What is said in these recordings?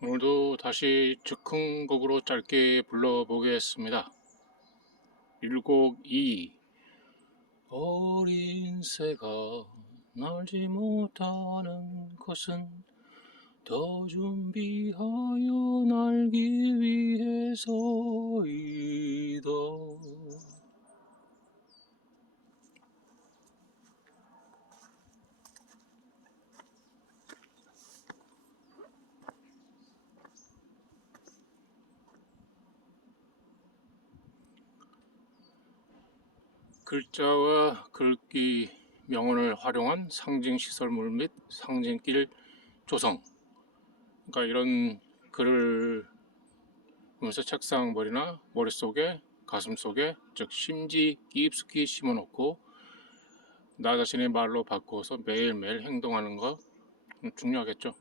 오늘도 다시 즉흥곡으로 짧게 불러보겠습니다. 1곡2 어린 새가 날지 못하는 것은 더 준비하여 날기 위해서이다. 글자와 글귀 명언을 활용한 상징시설물 및 상징길 조성. 그러니까 이런 글을 보면서 책상 머릿속에 가슴속에 즉 심지 깊숙이 심어놓고 나 자신의 말로 바꾸어서 매일매일 행동하는 것 중요하겠죠.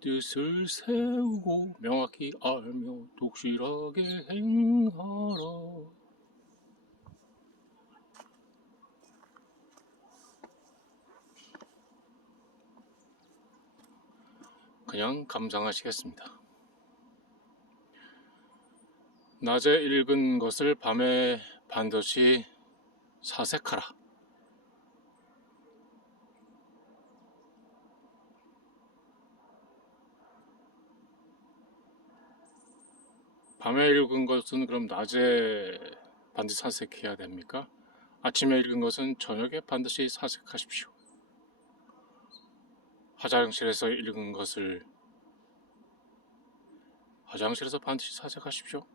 뜻을 세우고 명확히 알며 독실하게 행하라. 그냥 감상하시겠습니다. 낮에 읽은 것을 밤에 반드시 사색하라. 밤에 읽은 것은 그럼 낮에 반드시 사색해야 됩니까? 아침에 읽은 것은 저녁에 반드시 사색하십시오. 화장실에서 읽은 것을 화장실에서 반드시 사색하십시오.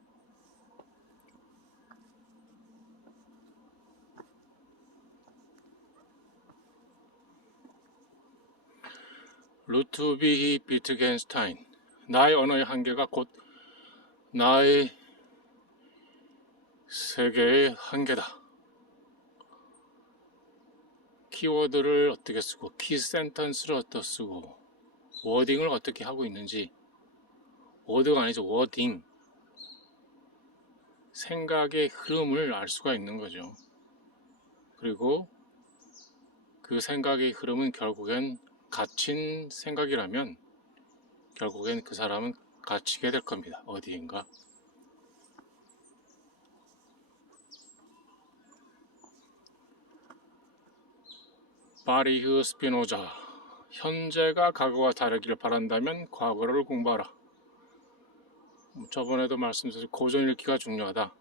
루트비히 비트겐슈타인. 나의 언어의 한계가 곧 나의 세계의 한계다. 키워드를 어떻게 쓰고 키센텐스를 어떻게 쓰고 워딩을 어떻게 하고 있는지, 워드가 아니죠, 워딩. 생각의 흐름을 알 수가 있는 거죠. 그리고 그 생각의 흐름은 결국엔 갇힌 생각이라면 결국엔 그 사람은 갇히게 될 겁니다. 어디인가. 바리흐 스피노자. 현재가 과거와 다르기를 바란다면 과거를 공부하라. 저번에도 말씀드렸듯이 고전 읽기가 중요하다.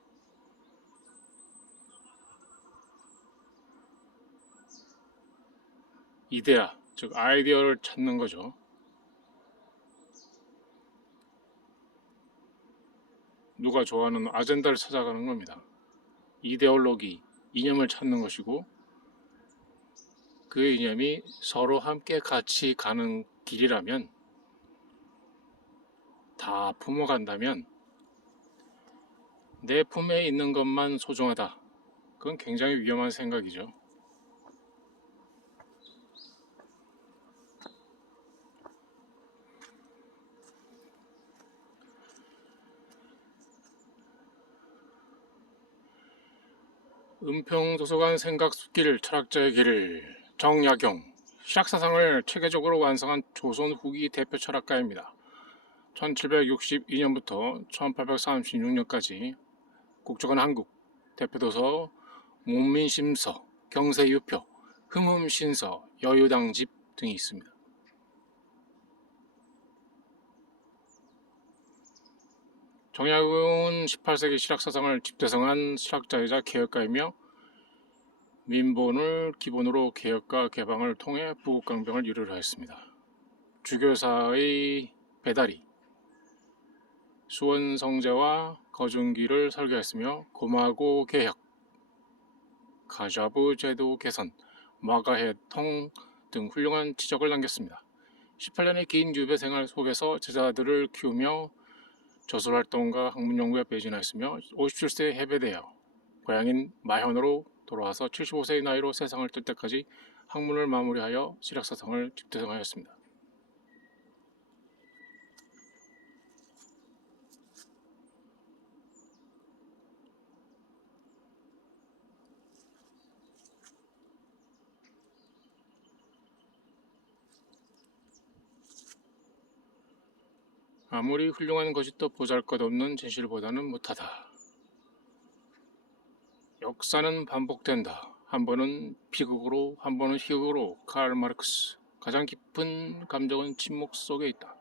이데아, 즉 아이디어를 찾는 거죠. 누가 좋아하는 아젠다를 찾아가는 겁니다. 이데올로기, 이념을 찾는 것이고 그 이념이 서로 함께 같이 가는 길이라면, 다 품어간다면 내 품에 있는 것만 소중하다. 그건 굉장히 위험한 생각이죠. 은평도서관 생각숲길 철학자의 길. 정약용. 실학사상을 체계적으로 완성한 조선 후기 대표 철학가입니다. 1762년부터 1836년까지 국적은 한국, 대표도서 문민심서, 경세유표, 흠흠신서, 여유당집 등이 있습니다. 정약용은 18세기 실학사상을 집대성한 실학자이자 개혁가이며 민본을 기본으로 개혁과 개방을 통해 부국강병을 이루려 했습니다. 주교사의 배다리, 수원성제와 거중기를 설계했으며 고마고 개혁, 가자부 제도 개선, 마가해통 등 훌륭한 지적을 남겼습니다. 18년의 긴 유배 생활 속에서 제자들을 키우며 저술활동과 학문연구에 매진하였으며 57세에 해배되어 고향인 마현으로 돌아와서 75세의 나이로 세상을 뜰 때까지 학문을 마무리하여 실학사상을 집대성하였습니다. 아무리 훌륭한 것이 또 보잘것없는 진실보다는 못하다. 역사는 반복된다. 한 번은 비극으로, 한 번은 희극으로. 카를 마르크스. 가장 깊은 감정은 침묵 속에 있다.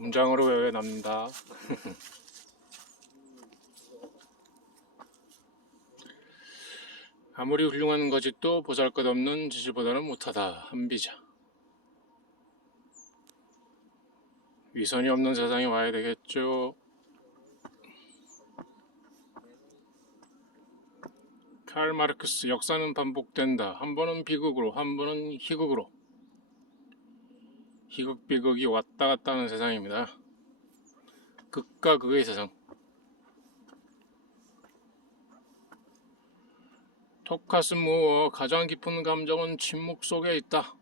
문장으로 외워 남는다. 아무리 훌륭한 것이 또 보잘것없는 지질보다는 못하다. 한비자. 위선이 없는 세상에 와야 되겠죠. 칼 마르크스. 역사는 반복된다. 한 번은 비극으로, 한 번은 희극으로. 희극 비극이 왔다 갔다 하는 세상입니다. 극과 극의 세상. 토카스 무어. 가장 깊은 감정은 침묵 속에 있다.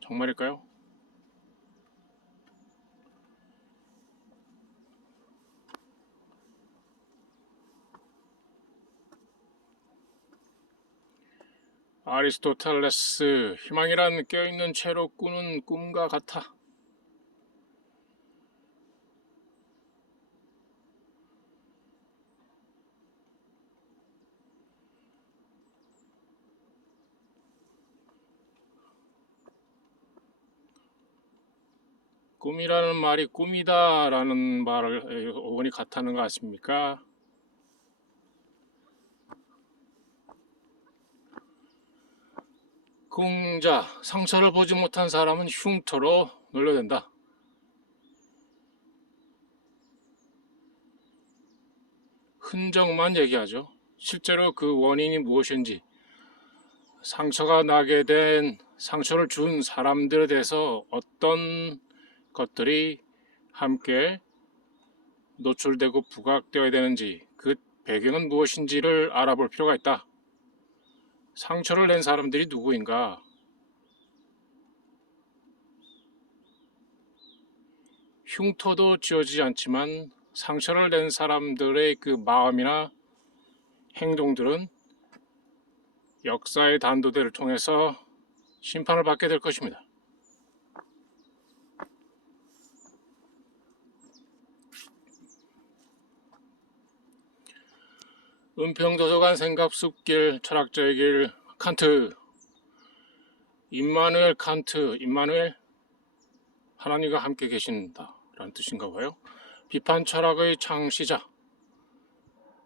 정말일까요? 아리스토텔레스. 희망이란 깨어있는 채로 꾸는 꿈과 같아. 꿈이라는 말이 꿈이다 라는 말을 어원이 같다는 거 아십니까? 꿈자. 상처를 보지 못한 사람은 흉터로 놀려댄다. 흔적만 얘기하죠. 실제로 그 원인이 무엇인지, 상처가 나게 된, 상처를 준 사람들에 대해서 어떤 것들이 함께 노출되고 부각되어야 되는지, 그 배경은 무엇인지를 알아볼 필요가 있다. 상처를 낸 사람들이 누구인가? 흉터도 지어지지 않지만 상처를 낸 사람들의 그 마음이나 행동들은 역사의 단도대를 통해서 심판을 받게 될 것입니다. 은평도서관 생각숲길 철학자의 길 칸트. 임마누엘 칸트. 임마누엘 하나님과 함께 계신다 라는 뜻인가 봐요. 비판 철학의 창시자.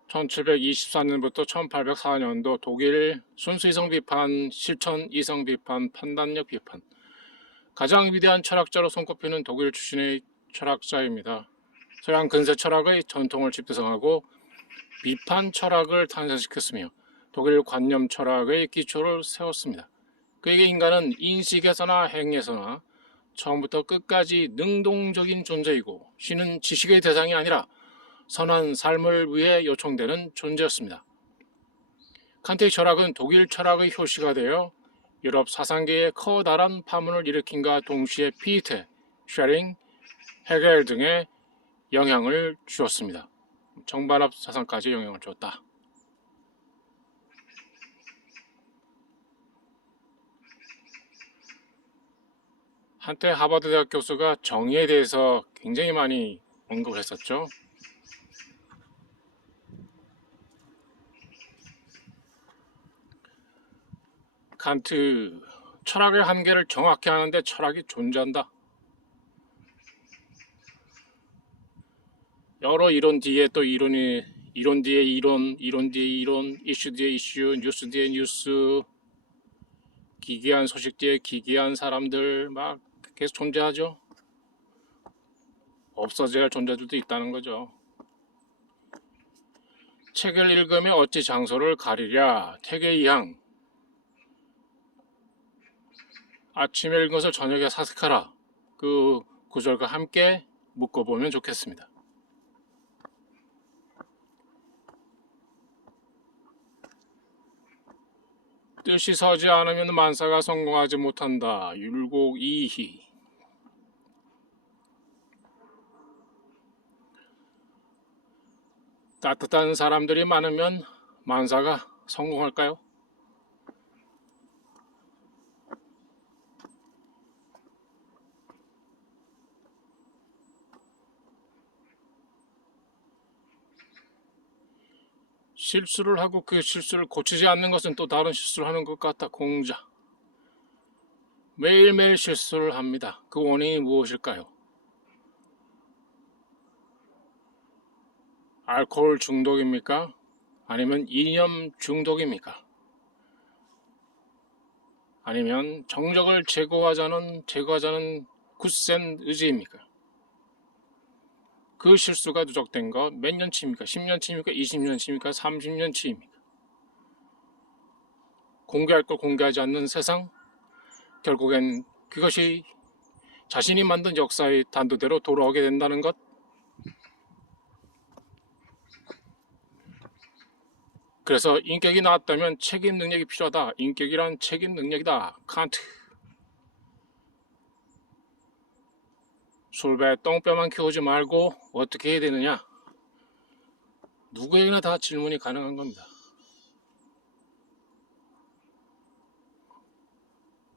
1724년부터 1804년도 독일 순수 이성 비판, 실천 이성 비판, 판단력 비판. 가장 위대한 철학자로 손꼽히는 독일 출신의 철학자입니다. 서양 근세 철학의 전통을 집대성하고 비판 철학을 탄생시켰으며 독일 관념 철학의 기초를 세웠습니다. 그에게 인간은 인식에서나 행에서나 처음부터 끝까지 능동적인 존재이고 신은 지식의 대상이 아니라 선한 삶을 위해 요청되는 존재였습니다. 칸트의 철학은 독일 철학의 효시가 되어 유럽 사상계에 커다란 파문을 일으킨과 동시에 피테, 쉐링, 헤겔 등의 영향을 주었습니다. 정반합 사상까지 영향을 주었다. 한때 하버드 대학 교수가 정의에 대해서 굉장히 많이 언급을 했었죠. 칸트, 철학의 한계를 정확히 하는데 철학이 존재한다. 여러 이론 뒤에 또 이론 뒤에 이론 뒤에 이론, 이슈 뒤에 이슈, 뉴스 뒤에 뉴스, 기괴한 소식 뒤에 기괴한 사람들 막 계속 존재하죠. 없어져야 할 존재들도 있다는 거죠. 책을 읽으며 어찌 장소를 가리랴. 태계이항. 아침에 읽은 것을 저녁에 사색하라. 그 구절과 함께 묶어보면 좋겠습니다. 뜻이 서지 않으면 만사가 성공하지 못한다. 율곡 이희. 따뜻한 사람들이 많으면 만사가 성공할까요? 실수를 하고 그 실수를 고치지 않는 것은 또 다른 실수를 하는 것 같다. 공자. 매일매일 실수를 합니다. 그 원인이 무엇일까요? 알코올 중독입니까? 아니면 이념 중독입니까? 아니면 정적을 제거하자는 굳센 의지입니까? 그 실수가 누적된 거 몇 년치입니까? 10년치입니까? 20년치입니까? 30년치입니까? 공개할 걸 공개하지 않는 세상? 결국엔 그것이 자신이 만든 역사의 단도대로 돌아오게 된다는 것? 그래서 인격이 나왔다면 책임 능력이 필요하다. 인격이란 책임 능력이다. 칸트. 술배 똥뼈만 키우지 말고 어떻게 해야 되느냐? 누구에게나 다 질문이 가능한 겁니다.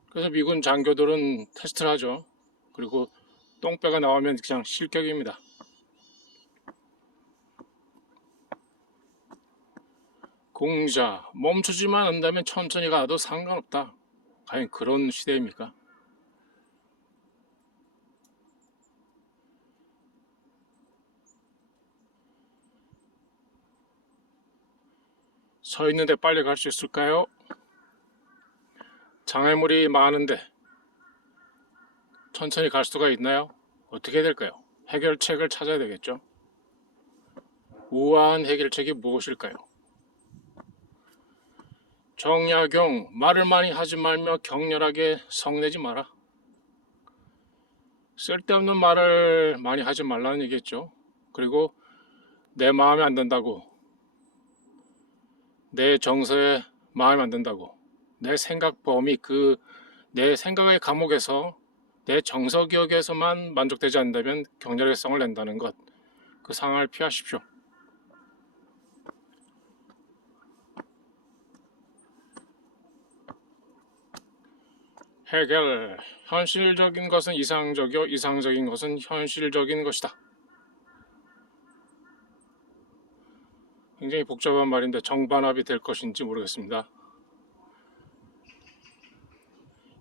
그래서 미군 장교들은 테스트를 하죠. 그리고 똥뼈가 나오면 그냥 실격입니다. 공자, 멈추지만 않는다면 천천히 가도 상관없다. 과연 그런 시대입니까? 서 있는데 빨리 갈 수 있을까요? 장애물이 많은데 천천히 갈 수가 있나요? 어떻게 해야 될까요? 해결책을 찾아야 되겠죠. 우아한 해결책이 무엇일까요? 정약용, 말을 많이 하지 말며 격렬하게 성내지 마라. 쓸데없는 말을 많이 하지 말라는 얘기겠죠. 그리고 내 마음에 안 든다고, 내 정서에 마음에 안 든다고, 내 생각 범위, 내 생각의 감옥에서 내 정서 기억에서만 만족되지 않는다면 격렬하게 성을 낸다는 것, 그 상황을 피하십시오. 해결, 현실적인 것은 이상적이요, 이상적인 것은 현실적인 것이다. 굉장히 복잡한 말인데 정반합이 될 것인지 모르겠습니다.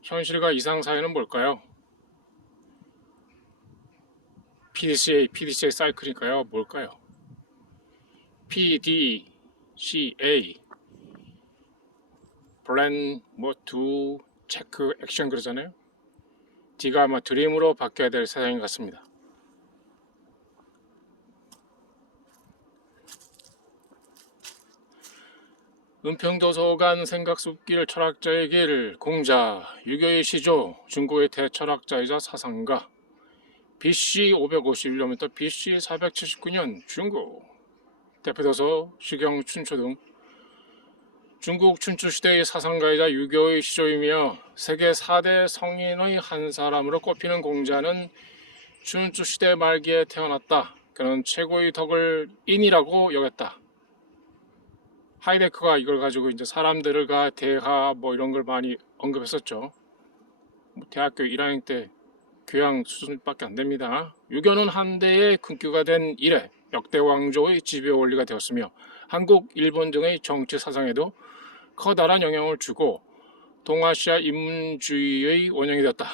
현실과 이상 사이는 뭘까요? PDCA 사이클일까요? 뭘까요? PDCA 플랜, do, 체크, 액션 그러잖아요. D가 아마 드림으로 바뀌어야 될 세상인 것 같습니다. 은평도서관 생각숲길 철학자의 길 공자 유교의 시조 중국의 대철학자이자 사상가 BC 551년부터 BC 479년 중국 대표도서 시경 춘추 등 중국 춘추시대의 사상가이자 유교의 시조이며 세계 4대 성인의 한 사람으로 꼽히는 공자는 춘추시대 말기에 태어났다. 그는 최고의 덕을 인이라고 여겼다. 하이데크가 이걸 가지고 이제 사람들과 대화 뭐 이런 걸 많이 언급했었죠. 대학교 1학년 때 교양 수준밖에 안 됩니다. 유교는 한대의 근교가 된 이래 역대 왕조의 지배 원리가 되었으며 한국, 일본 등의 정치 사상에도 커다란 영향을 주고 동아시아 인문주의의 원형이 되었다.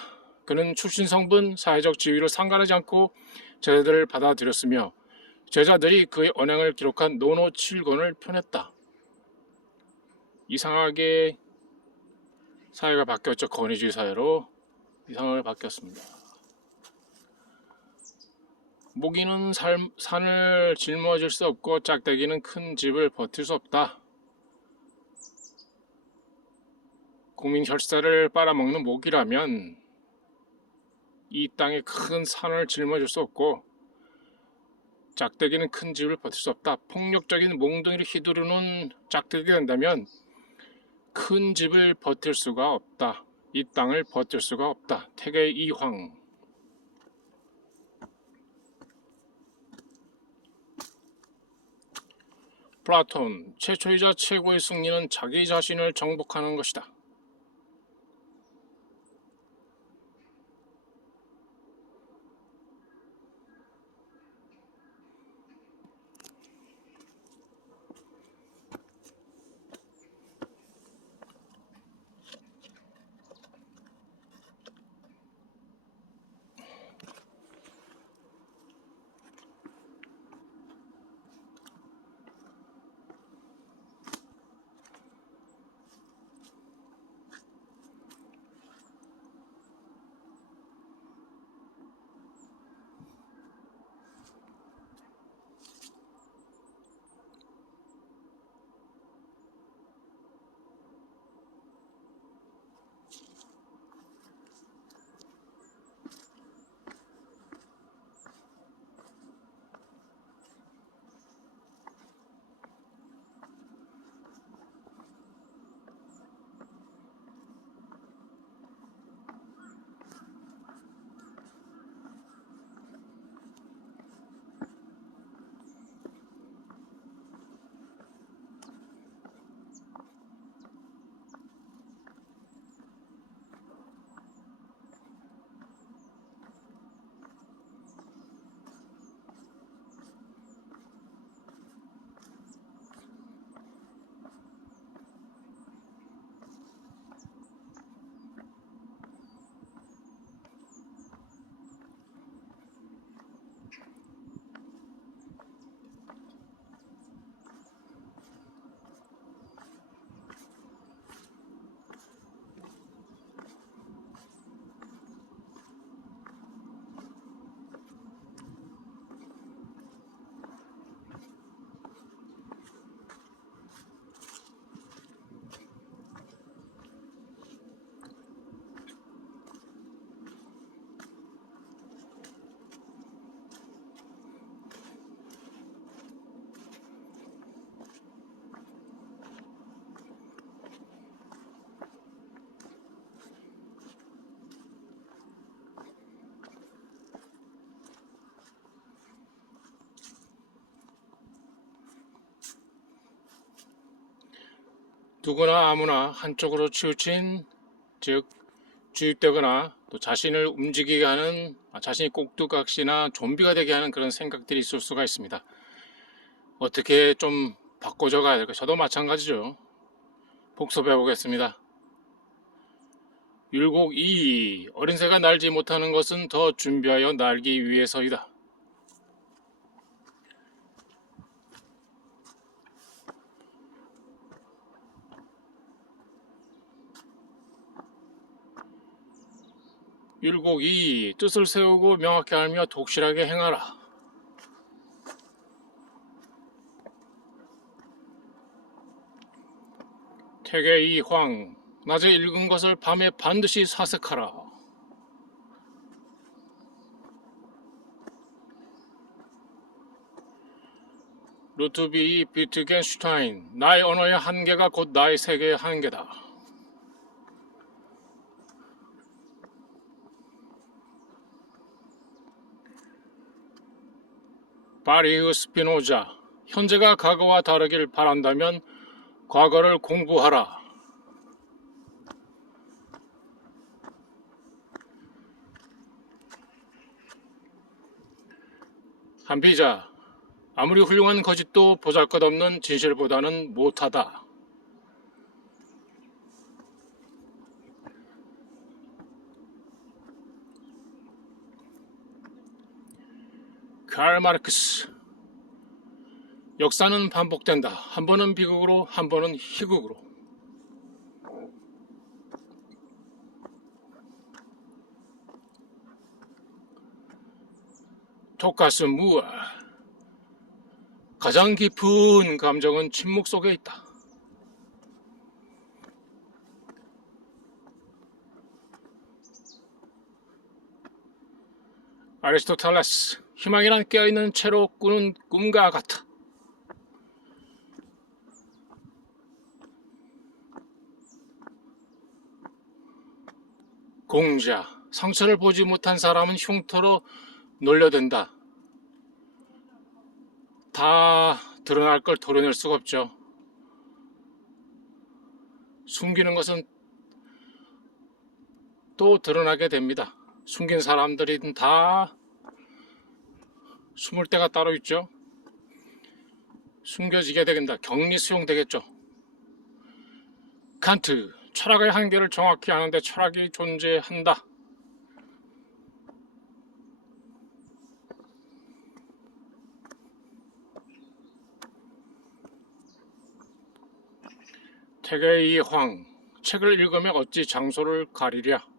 그는 출신 성분, 사회적 지위를 상관하지 않고 제자들을 받아들였으며 제자들이 그의 언행을 기록한 논어 7권을 펴냈다. 이상하게 사회가 바뀌었죠. 권위주의 사회로 이상하게 바뀌었습니다. 모기는 산을 짊어질 수 없고 짝대기는 큰 집을 버틸 수 없다. 국민 혈세를 빨아먹는 모기라면 이 땅에 큰 산을 짊어질 수 없고 짝대기는 큰 집을 버틸 수 없다. 폭력적인 몽둥이를 휘두르는 짝대기가 된다면 큰 집을 버틸 수가 없다. 이 땅을 버틸 수가 없다. 태계 이황. 플라톤. 최초이자 최고의 승리는 자기 자신을 정복하는 것이다. 누구나 아무나 한쪽으로 치우친, 즉 주입되거나 또 자신을 움직이게 하는, 자신이 꼭두각시나 좀비가 되게 하는 그런 생각들이 있을 수가 있습니다. 어떻게 좀 바꿔줘 가야 될까? 저도 마찬가지죠. 복습해 보겠습니다. 율곡 2. 어린 새가 날지 못하는 것은 더 준비하여 날기 위해서이다. 율곡 2. 뜻을 세우고 명확히 알며 독실하게 행하라. 태계 2황. 낮에 읽은 것을 밤에 반드시 사색하라. 루트비 비트겐슈타인. 나의 언어의 한계가 곧 나의 세계의 한계다. 바리흐 스피노자. 현재가 과거와 다르길 바란다면 과거를 공부하라. 한비자. 아무리 훌륭한 거짓도 보잘것없는 진실보다는 못하다. 칼 마르크스. 역사는 반복된다. 한 번은 비극으로, 한 번은 희극으로. 토카스 무아. 가장 깊은 감정은 침묵 속에 있다. 아리스토텔레스. 희망이란 깨어있는 채로 꾸는 꿈과 같아. 공자. 상처를 보지 못한 사람은 흉터로 놀려댄다. 다 드러날 걸 도려낼 수가 없죠. 숨기는 것은 또 드러나게 됩니다. 숨긴 사람들은 다 숨을 때가 따로 있죠. 숨겨지게 된다. 격리 수용되겠죠. 칸트. 철학의 한계를 정확히 아는데 철학이 존재한다. 태계의 황. 책을 읽으며 어찌 장소를 가리랴.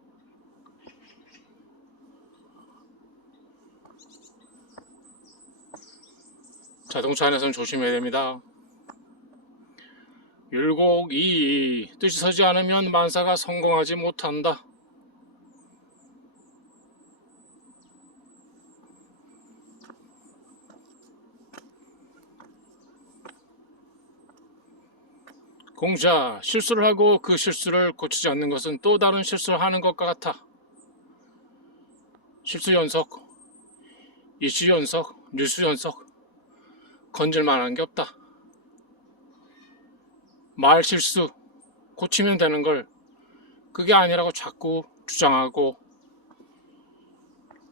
자동차 안에서는 조심해야 됩니다. 율곡이. 뜻이 서지 않으면 만사가 성공하지 못한다. 공자. 실수를 하고 그 실수를 고치지 않는 것은 또 다른 실수를 하는 것과 같아. 실수 연속, 이슈 연속, 뉴스 연속. 건질만한 게 없다. 말 실수 고치면 되는 걸 그게 아니라고 자꾸 주장하고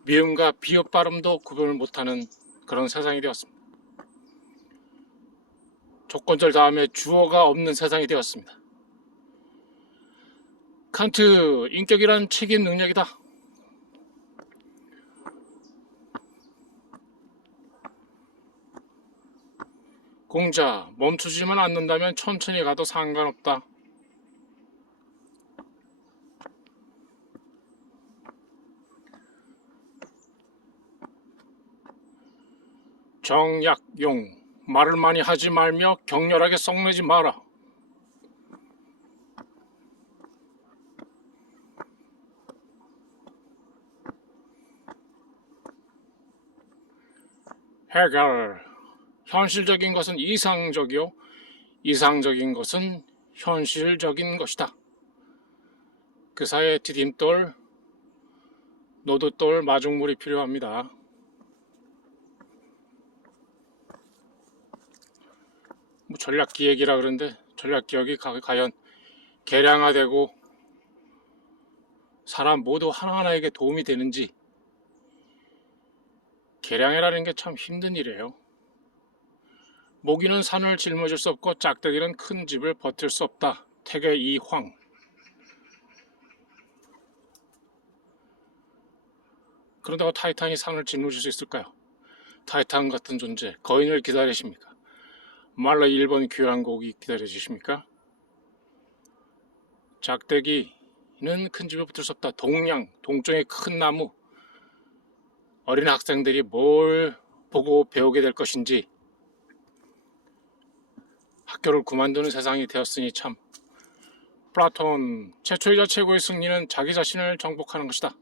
미음과 비읍 발음도 구분을 못하는 그런 세상이 되었습니다. 조건절 다음에 주어가 없는 세상이 되었습니다. 칸트. 인격이란 책임 능력이다. 공자. 멈추지만 않는다면 천천히 가도 상관없다. 정약용. 말을 많이 하지 말며 격렬하게 썩내지 마라. 해결. 현실적인 것은 이상적이요, 이상적인 것은 현실적인 것이다. 그 사이에 디딤돌, 노드돌, 마중물이 필요합니다. 뭐 전략기획이라 그러는데 전략기획이 과연 개량화되고 사람 모두 하나하나에게 도움이 되는지, 개량이라는 게 참 힘든 일이에요. 모기는 산을 짊어질 수 없고 짝대기는 큰 집을 버틸 수 없다. 태계 이황. 그런다고 타이탄이 산을 짊어질 수 있을까요? 타이탄 같은 존재, 거인을 기다리십니까? 말로 1번 교향곡이 기다려주십니까? 짝대기는 큰 집에 붙을 수 없다. 동양, 동쪽의 큰 나무. 어린 학생들이 뭘 보고 배우게 될 것인지, 학교를 그만두는 세상이 되었으니 참. 플라톤. 최초이자 최고의 승리는 자기 자신을 정복하는 것이다.